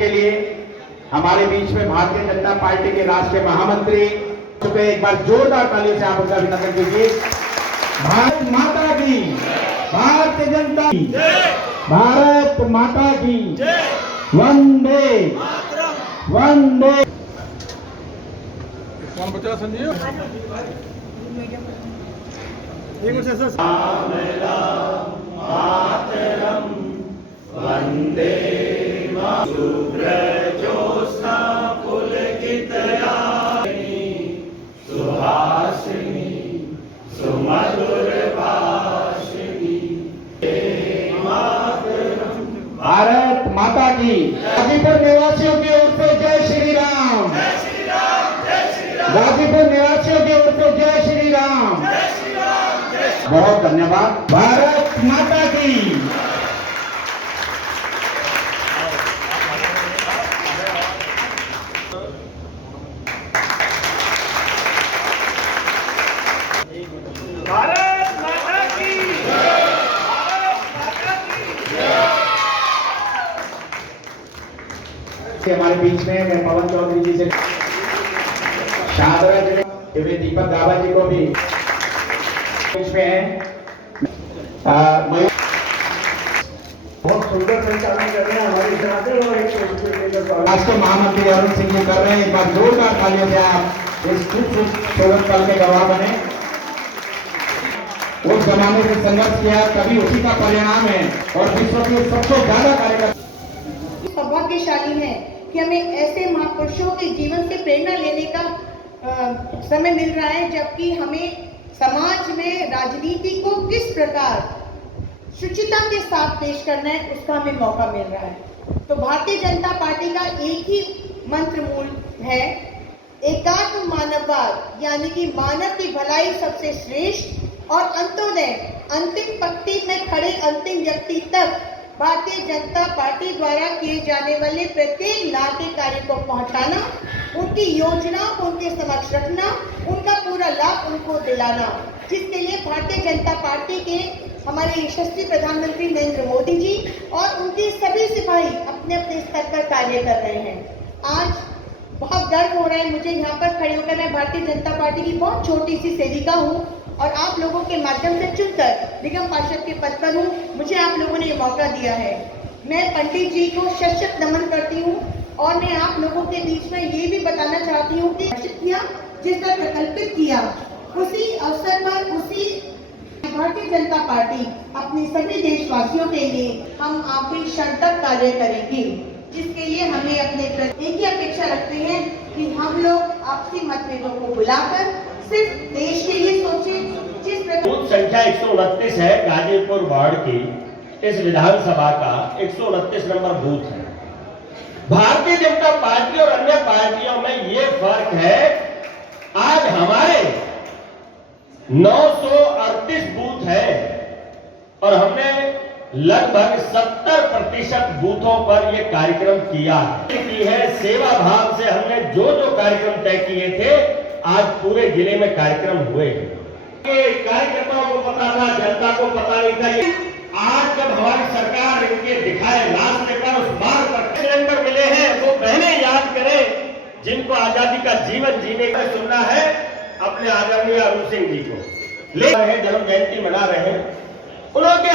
के लिए हमारे बीच में भारतीय जनता पार्टी के राष्ट्रीय महामंत्री, एक बार जोरदार तालियों से आप उनका अभिनंदन कीजिए। भारत माता की, भारतीय जनता की, भारत माता की, वंदे वंदे। कौन बचा संजीव? मातरम वंदे शुभ्रज्योत्स्ना पुलकितयामिनी सुहासिनी सुमधुर भाषिणी। भारत माता की। गाजीपुर निवासियों की ओर से जय श्री राम। गाजीपुर निवासियों की ओर से जय श्री राम। बहुत धन्यवाद। भारत माता की। भारत माता की। हमारे बीच में मैं पवन चौधरी जी से शाहदरा जिले के दीपक गाबा जी को भी बीच में है। बहुत सुंदर संचालन कर रहे हैं हमारे राष्ट्रीय महामंत्री अरुण सिंह जी कर रहे हैं। एक बार जोरदार तालियों से आप इस शोभन पल के गवाह बने। उस जमाने से संघर्ष किया, कभी उसी का परिणाम है और विश्व के सबसे ज्यादा कार्यकर्ता सौभाग्यशाली है कि हमें ऐसे महापुरुषों के जीवन से प्रेरणा लेने का समय मिल रहा है, जबकि हमें समाज में राजनीति को किस प्रकार शुचिता के साथ पेश करना है उसका हमें मौका मिल रहा है। तो भारतीय जनता पार्टी का एक ही मंत्र मूल है, एकात्म मानववाद, यानी कि मानव की भलाई सबसे श्रेष्ठ और अंत्योदय, अंतिम पंक्ति में खड़े अंतिम व्यक्ति तक भारतीय जनता पार्टी द्वारा किए जाने वाले प्रत्येक लाभ के कार्य को पहुंचाना, उनकी योजना को उनके समक्ष रखना, उनका पूरा लाभ उनको दिलाना, जिसके लिए भारतीय जनता पार्टी के हमारे यशस्वी प्रधानमंत्री नरेंद्र मोदी जी और उनके सभी सिपाही अपने अपने स्तर पर कार्य कर रहे हैं। आज बहुत गर्व हो रहा है मुझे यहाँ पर खड़े होकर। मैं भारतीय जनता पार्टी की बहुत छोटी सी सेविका हूँ और आप लोगों के माध्यम से चुनकर निगम पार्षद के पद पर हूँ। मुझे आप लोगों ने ये मौका दिया है। मैं पंडित जी को शत नमन करती हूँ और मैं आप लोगों के बीच में ये भी बताना चाहती हूँ कि जिस पर प्रकल्पित किया उसी अवसर पर उसी भारतीय जनता पार्टी अपने सभी देशवासियों के लिए हम आखिरी क्षण तक कार्य करेंगे, जिसके लिए हमें अपने एक ही अपेक्षा रखते हैं कि हम लोग आपसी मतभेदों को बुलाकर सिर्फ देश के लिए सोचें। जिस बूथ संख्या 129 है गाजीपुर वार्ड की, इस विधानसभा का 129 नंबर बूथ है। भारतीय जनता पार्टी और अन्य पार्टियों में ये फर्क है, आज हमारे 938 बूथ है और हमने लगभग 70% बूथों पर यह कार्यक्रम किया है। सेवा भाव से हमने जो जो कार्यक्रम तय किए थे, आज पूरे जिले में कार्यक्रम हुए हैं। कार्यकर्ताओं को पता था, जनता को पता नहीं था। आज जब हमारी सरकार इनके दिखाए रास्ते पर उस मार्ग पर सिलेंडर मिले हैं, वो बहनें याद करें जिनको आजादी का जीवन जीने का सुनना है, अपने आदरणीय अरुण सिंह जी को ले रहे हैं, जन्म जयंती मना रहे हैं। उन्होंने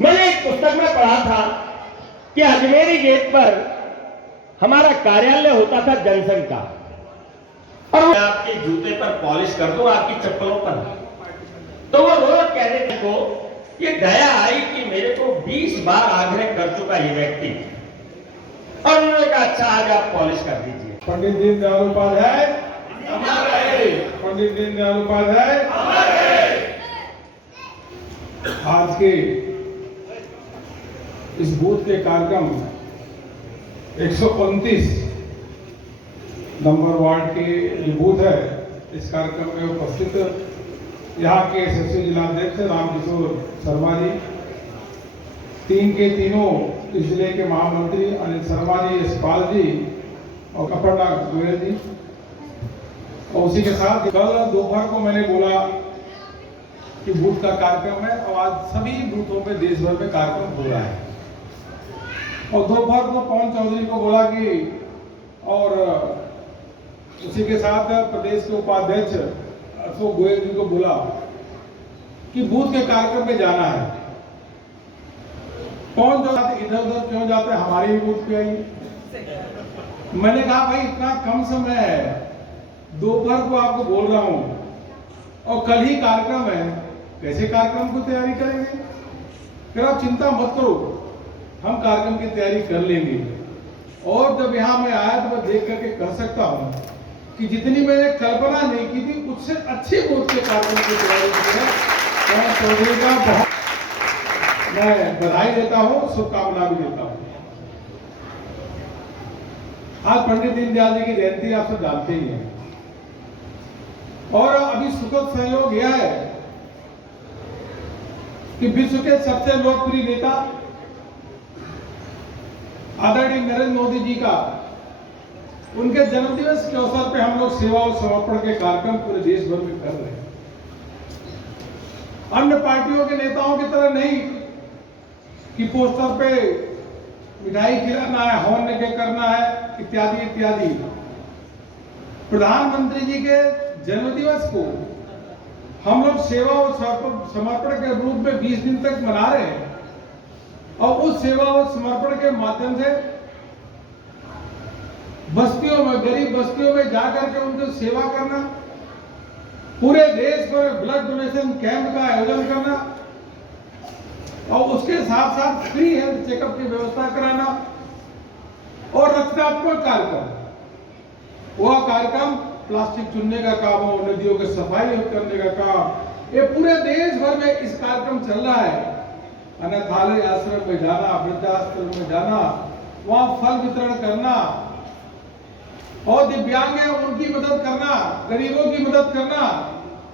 मैंने एक पुस्तक में पढ़ा था कि अजमेरी गेट पर हमारा कार्यालय होता था जनसंघ का, और मैं आपके जूते पर पॉलिश कर दूं, आपकी चप्पलों पर। तो वो रोज कहने को ये दया आई कि मेरे को 20 बार आग्रह कर चुका ये व्यक्ति, और उन्होंने कहा अच्छा आज आप पॉलिश कर दीजिए। पंडित दीनदयाल उपाध्याय हमारे, पंडित दीनदयाल उपाध्याय हमारे। आज के इस बूथ के कार्यक्रम 129 नंबर वार्ड के जो बूथ है, इस कार्यक्रम में उपस्थित यहाँ के यशस्वी जिलाध्यक्ष रामकिशोर शर्मा जी, तीन के तीनों इस जिले के महामंत्री अनिल शर्मा जी, यशपाल जी और अपर्णा गोयल जी, और उसी के साथ कल दोपहर को मैंने बोला कि बूथ का कार्यक्रम है और आज सभी बूथों में देश भर में कार्यक्रम हो रहा है। और दोपहर को पवन चौधरी को बोला कि और उसी के साथ प्रदेश के उपाध्यक्ष अशोक गोयल जी को बोला कि बूथ के कार्यक्रम में जाना है। कौन जो इधर उधर क्यों जाते हैं, हमारे ही बूथ पे आई। मैंने कहा भाई इतना कम समय है, दोपहर को आपको बोल रहा हूं और कल ही कार्यक्रम है, कैसे कार्यक्रम की तैयारी करेंगे? फिर आप चिंता मत करो, हम कार्यक्रम की तैयारी कर लेंगे। और जब यहाँ मैं आया तो मैं देख करके कह सकता हूँ कि जितनी मैंने कल्पना नहीं की थी उससे अच्छे बूथ के कार्यक्रम की तैयारी की है। पवन चौधरी का बहुत मैं बधाई देता हूँ, शुभकामना भी देता हूँ। आज पंडित दीनदयाल जी की जयंती आप सब जानते ही हैं, और अभी सुखद संयोग यह है कि विश्व के सबसे लोकप्रिय नेता आदरणीय नरेंद्र मोदी जी का उनके जन्मदिवस के अवसर पे हम लोग सेवा और समर्पण के कार्यक्रम पूरे देश भर में कर रहे हैं। अन्य पार्टियों के नेताओं की तरह नहीं कि पोस्टर पे मिठाई खिलाना है, हवन के करना है, इत्यादि इत्यादि। प्रधानमंत्री जी के जन्मदिवस को हम लोग सेवा और समर्पण के रूप में 20 दिन तक मना रहे हैं, और उस सेवा और समर्पण के माध्यम से बस्तियों में, गरीब बस्तियों में जाकर के उनकी सेवा करना, पूरे देश भर में ब्लड डोनेशन कैंप का आयोजन करना, और उसके साथ साथ फ्री हेल्थ चेकअप की व्यवस्था कराना, और रचनात्मक कार्यक्रम, वह कार्यक्रम प्लास्टिक चुनने का काम हो, नदियों की सफाई करने का काम, ये पूरे देश भर में इस कार्यक्रम चल रहा है। अनाथालय आश्रम में जाना, वृद्धाश्रम में जाना, वहां फल वितरण करना, और दिव्यांग है उनकी मदद करना, गरीबों की मदद करना,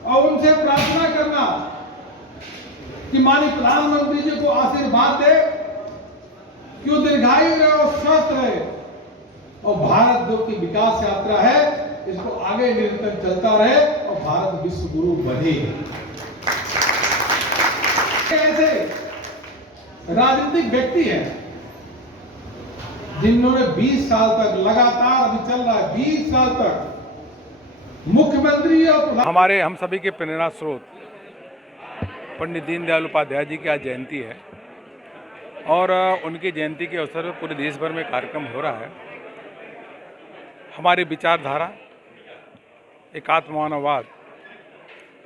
और उनसे प्रार्थना करना कि माननीय प्रधानमंत्री जी को आशीर्वाद दे कि वो दीर्घायु रहे और स्वस्थ रहे, और भारत जो की विकास यात्रा है इसको आगे निरंतर चलता रहे, और भारत विश्व गुरु बने। ऐसे राजनीतिक व्यक्ति हैं जिन्होंने 20 साल तक लगातार, अभी चल रहा है 20 साल तक मुख्यमंत्री और हमारे हम सभी के प्रेरणा स्रोत पंडित दीनदयाल उपाध्याय जी की आज जयंती है, और उनकी जयंती के अवसर पर पूरे देश भर में कार्यक्रम हो रहा है। हमारी विचारधारा, एकात्म मानववाद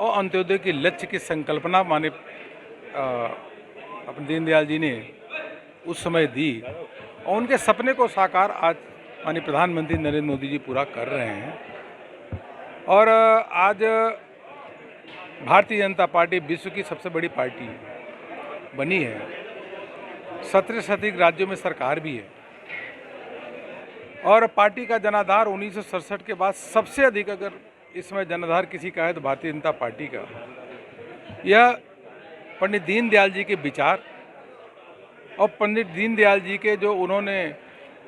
और अंत्योदय की लक्ष्य की संकल्पना माने अपने दीनदयाल जी ने उस समय दी, और उनके सपने को साकार आज माननीय प्रधानमंत्री नरेंद्र मोदी जी पूरा कर रहे हैं। और आज भारतीय जनता पार्टी विश्व की सबसे बड़ी पार्टी बनी है, 17 से अधिक राज्यों में सरकार भी है, और पार्टी का जनाधार 1967 के बाद सबसे अधिक अगर इस समय जनाधार किसी का है तो भारतीय जनता पार्टी का। यह पंडित दीनदयाल जी के विचार और पंडित दीनदयाल जी के जो उन्होंने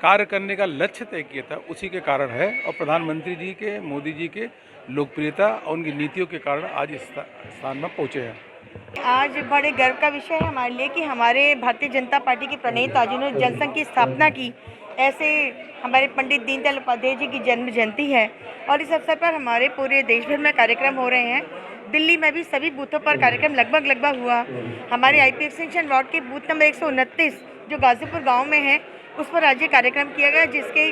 कार्य करने का लक्ष्य तय किया था उसी के कारण है, और प्रधानमंत्री जी के, मोदी जी के लोकप्रियता और उनकी नीतियों के कारण आज इस स्थान में पहुँचे हैं। आज बड़े गर्व का विषय है हमारे लिए कि हमारे भारतीय जनता पार्टी के प्रणेता जिन्होंने जनसंघ की स्थापना की, ऐसे हमारे पंडित दीनदयाल उपाध्याय जी की जन्म जयंती है, और इस अवसर पर हमारे पूरे देश भर में कार्यक्रम हो रहे हैं। दिल्ली में भी सभी बूथों पर कार्यक्रम लगभग हुआ। हमारे आईपी एक्सटेंशन वार्ड के बूथ नंबर 129 जो गाजीपुर गांव में है, उस पर आज ये कार्यक्रम किया गया, जिसके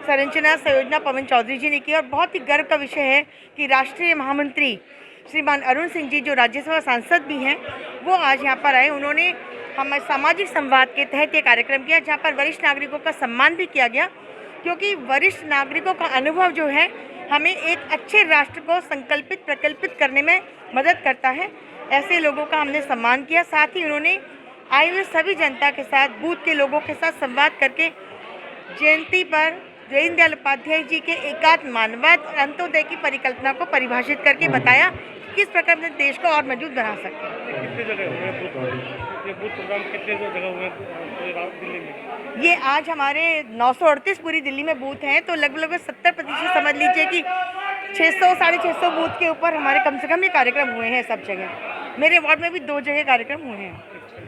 संरचना संयोजना पवन चौधरी जी ने की। और बहुत ही गर्व का विषय है कि राष्ट्रीय महामंत्री श्रीमान अरुण सिंह जी जो राज्यसभा सांसद भी हैं, वो आज यहाँ पर आए। उन्होंने हमारे सामाजिक संवाद के तहत ये कार्यक्रम किया, जहाँ पर वरिष्ठ नागरिकों का सम्मान भी किया गया, क्योंकि वरिष्ठ नागरिकों का अनुभव जो है हमें एक अच्छे राष्ट्र को संकल्पित प्रकल्पित करने में मदद करता है। ऐसे लोगों का हमने सम्मान किया। साथ ही उन्होंने आए हुए सभी जनता के साथ, बूथ के लोगों के साथ संवाद करके जयंती पर दीनदयाल उपाध्याय जी के एकात्म मानववाद और अंत्योदय की परिकल्पना को परिभाषित करके बताया कि किस प्रकार अपने देश को और मजबूत बना सकते हैं। कितने जगह हुए बूथ प्रोग्राम, कितने जगह हुए दिल्ली में? ये आज हमारे 938 पूरी दिल्ली में बूथ हैं, तो लगभग 70% समझ लीजिए कि 600 साढ़े 600 बूथ के ऊपर हमारे कम से कम ये कार्यक्रम हुए हैं सब जगह। मेरे वार्ड में भी 2 जगह कार्यक्रम हुए हैं।